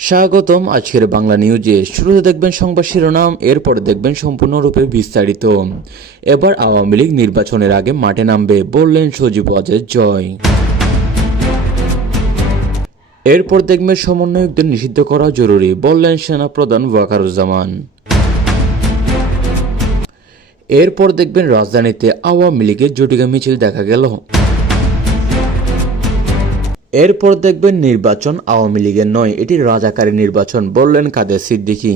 স্বাগতম আজকের বাংলা নিউজে। শুরুতে দেখবেন সংবাদ শিরোনাম, এরপরে দেখবেন সম্পূর্ণরূপে বিস্তারিত। এবার আওয়ামী লীগ নির্বাচনের আগে মাঠে নামবে, বললেন সজীব ওয়াজেদ জয়। এরপর দেখবেন সমন্বয়কদের নিষিদ্ধ করা জরুরি, বললেন সেনাপ্রধান ওয়াকারুজ্জামান। এরপর দেখবেন রাজধানীতে আওয়ামী লীগের জটিকা মিছিল দেখা গেল। এরপর দেখবেন নির্বাচন আওয়ামী লীগের নয়, এটি রাজাকারী নির্বাচন, বললেন কাদের সিদ্দিকী।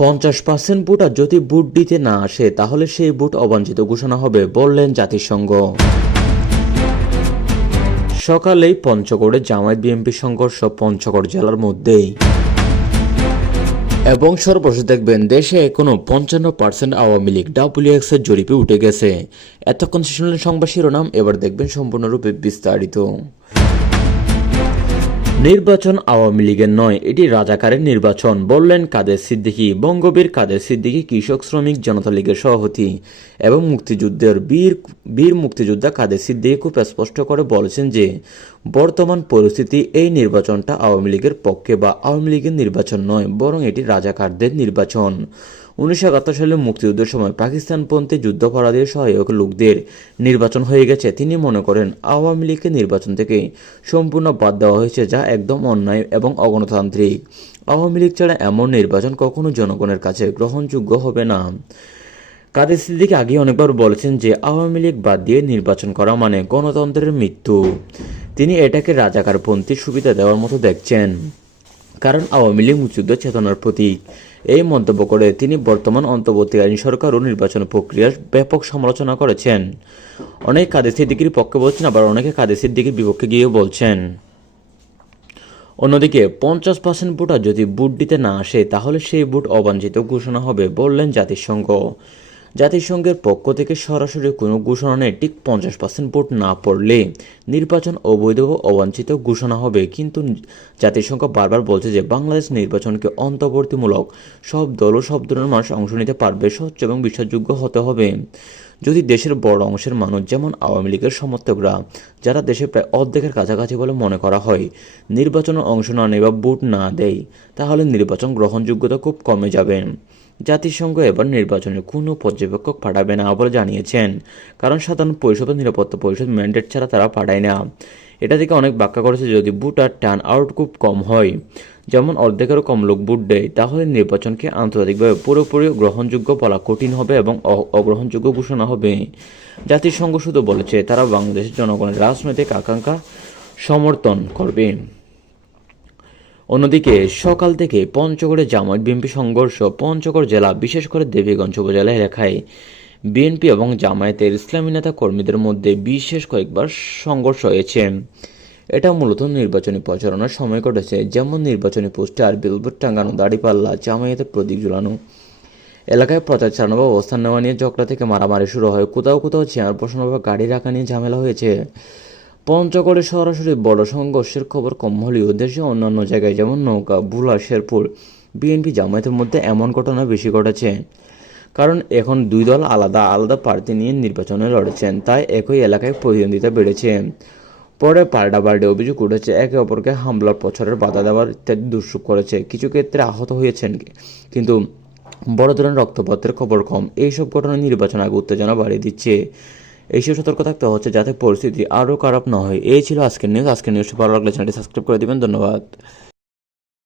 50% ভোটার যদি ভোট দিতে না আসে তাহলে সেই ভোট অবাঞ্ছিত ঘোষণা হবে, বললেন জাতিসংঘ। সকালেই পঞ্চগড়ে জামায়াত বিএনপি সংঘর্ষ পঞ্চগড় জেলার মধ্যেই। এবং সর্বশেষ দেখবেন দেশে এখনো 55% আওয়ামী লীগ WX এর জরিপে উঠে গেছে। এতক্ষণ শুনলেন সংবাদ শিরোনাম, এবার দেখবেন সম্পূর্ণরূপে বিস্তারিত। নির্বাচন আওয়ামী লীগের নয়, এটি রাজাকারের নির্বাচন, বললেন কাদের সিদ্দিকী। বঙ্গবীর কাদের সিদ্দিকী কৃষক শ্রমিক জনতা লীগের সভাপতি এবং মুক্তিযুদ্ধের বীর মুক্তিযোদ্ধা কাদের সিদ্দিকী খুব স্পষ্ট করে বলেছেন যে বর্তমান পরিস্থিতি এই নির্বাচনটা আওয়ামী লীগের পক্ষে বা আওয়ামী লীগের নির্বাচন নয়, বরং এটি রাজাকারদের নির্বাচন। 1971 সালে মুক্তিযুদ্ধের সময় পাকিস্তানপন্থী যুদ্ধাপরাধীর সহায়ক লোকদের নির্বাচন হয়ে গেছে। তিনি মনে করেন আওয়ামী লীগকে নির্বাচন থেকে সম্পূর্ণ বাদ দেওয়া হয়েছে, যা একদম অন্যায় এবং অগণতান্ত্রিক। আওয়ামী লীগ ছাড়া এমন নির্বাচন কখনো জনগণের কাছে গ্রহণযোগ্য হবে না। কাদের সিদ্দিকী আগে অনেকবার বলেছেন যে আওয়ামী লীগ বাদ দিয়ে নির্বাচন করা মানে গণতন্ত্রের মৃত্যু। তিনি এটাকে রাজাকারপন্থী সুবিধা দেওয়ার মতো দেখছেন, কারণ আওয়ামী লীগ মুক্তিযুদ্ধ চেতনার প্রতীক। এই মন্তব্য করে তিনি বর্তমান অন্তর্বর্তীকালীন সরকার ও নির্বাচন প্রক্রিয়ার ব্যাপক সমালোচনা করেছেন। অনেকে কাদের সিদ্দিকীর পক্ষে বলছেন, আবার অনেকে কাদের সিদ্দিকীর বিপক্ষে গিয়েও বলছেন। অন্যদিকে 50% ভোটার যদি ভোট দিতে না আসে তাহলে সেই ভোট অবাঞ্ছিত ঘোষণা হবে, বললেন জাতিসংঘ। জাতিসংঘের পক্ষ থেকে সরাসরি কোনো ঘোষণা নেই, ঠিক 50% ভোট না পড়লে নির্বাচন অবৈধ ও অবাঞ্ছিত ঘোষণা হবে। কিন্তু জাতিসংঘ বারবার বলছে যে বাংলাদেশ নির্বাচনকে অন্তর্বর্তীমূলক, সব দল ও সব ধরনের মানুষ অংশ নিতে পারবে, স্বচ্ছ এবং বিশ্বাসযোগ্য হতে হবে। যদি দেশের বড় অংশের মানুষ, যেমন আওয়ামী লীগের সমর্থকরা, যারা দেশে প্রায় অর্ধেকের কাছাকাছি বলে মনে করা হয়, নির্বাচনে অংশ না নেয় বা ভোট না দেয়, তাহলে নির্বাচন গ্রহণযোগ্যতা খুব কমে যাবে। জাতিসংঘ এবার নির্বাচনে কোনো পর্যবেক্ষক পাঠাবে না বলে জানিয়েছেন, কারণ সাধারণ পরিষদ ও নিরাপত্তা পরিষদ ম্যান্ডেট ছাড়া তারা পাঠায় না। এটা থেকে অনেক ব্যাখ্যা করেছে যদি ভোটার টার্ন আউট খুব কম হয়, যেমন অর্ধেকেরও কম লোক ভোট দেয়, তাহলে নির্বাচনকে আন্তর্জাতিকভাবে পুরোপুরি গ্রহণযোগ্য বলা কঠিন হবে এবং অগ্রহণযোগ্য ঘোষণা হবে। জাতিসংঘ শুধু বলেছে তারা বাংলাদেশের জনগণের রাজনৈতিক আকাঙ্ক্ষা সমর্থন করবে। অন্যদিকে সকাল থেকে পঞ্চগড়ে জামায়াত বিএনপি সংঘর্ষ। পঞ্চগড় জেলা, বিশেষ করে দেবীগঞ্জ উপজেলা এলাকায় বিএনপি এবং জামায়াতের ইসলামী নেতা কর্মীদের মধ্যে বিশেষ কয়েকবার সংঘর্ষ হয়েছে। এটা মূলত নির্বাচনী প্রচারণার সময় ঘটেছে, যেমন নির্বাচনী পোস্টার, বিলবোর্ড টাঙানো, দাড়িপাল্লা, জামায়াতের প্রতীক ঝুলানো। এলাকায় প্রচার চালানো বা অবস্থান নেওয়া নিয়ে ঝগড়া থেকে মারামারি শুরু হয়। কোথাও কোথাও চেয়ার বসানো বা গাড়ি রাখা নিয়ে ঝামেলা হয়েছে। পঞ্চগড়ে সরাসরি বড় সংঘর্ষের খবর কম হলেও দেশে অন্যান্য জায়গায় যেমন নৌকা, ভোলা, শেরপুর বিএনপি জামায়াতের মধ্যে এমন ঘটনা বেশি ঘটেছে, কারণ এখন দুই দল আলাদা আলাদা প্রার্থী নিয়ে নির্বাচনে লড়েছেন, তাই একই এলাকায় প্রতিদ্বন্দ্বিতা বেড়েছে। পরে পাল্টাপাল্টি অভিযোগ উঠেছে, একে অপরকে হামলার প্রচারের বাধা দেওয়ার ইত্যাদি দুঃসুখ করেছে। কিছু ক্ষেত্রে আহত হয়েছেন, কিন্তু বড় ধরনের রক্তপাতের খবর কম। এইসব ঘটনা নির্বাচন আগে উত্তেজনা বাড়িয়ে দিচ্ছে। এইসব সতর্ক থাকতে হচ্ছে যাতে পরিস্থিতি আরও খারাপ না হয়। এই ছিল আজকের নিউজ। আজকের নিউজটি ভালো লাগলে চ্যানেলটি সাবস্ক্রাইব করে দিবেন। ধন্যবাদ।